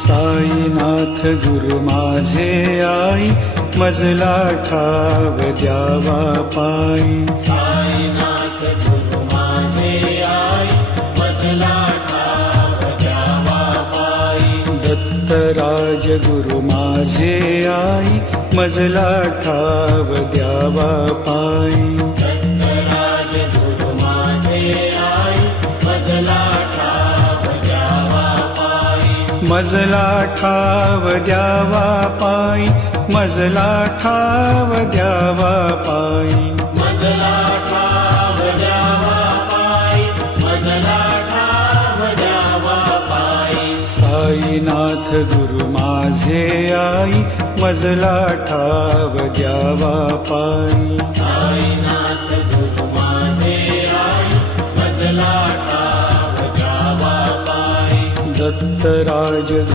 साईनाथ गुरु माझे आई, मजला ठाव द्यावा पायी। साईनाथ गुरु माझे आई, मजला ठाव द्यावा पायी। दत्तराज गुरु माझे आई, मजला ठाव द्यावा पायी। दत्तराज गुरु माझे आई, मजला ठाव द्यावा पायी। मजला ठाव द्यावा पायी, मजला ठाव द्यावा पायी। मजला ठाव द्यावा पायी, मजला ठाव द्यावा पायी। साईनाथ गुरु माझे आई, मजला ठाव द्यावा पायी। साईनाथ गुरु माझे आई, मजला ठाव द्यावा पायी। दत्तराज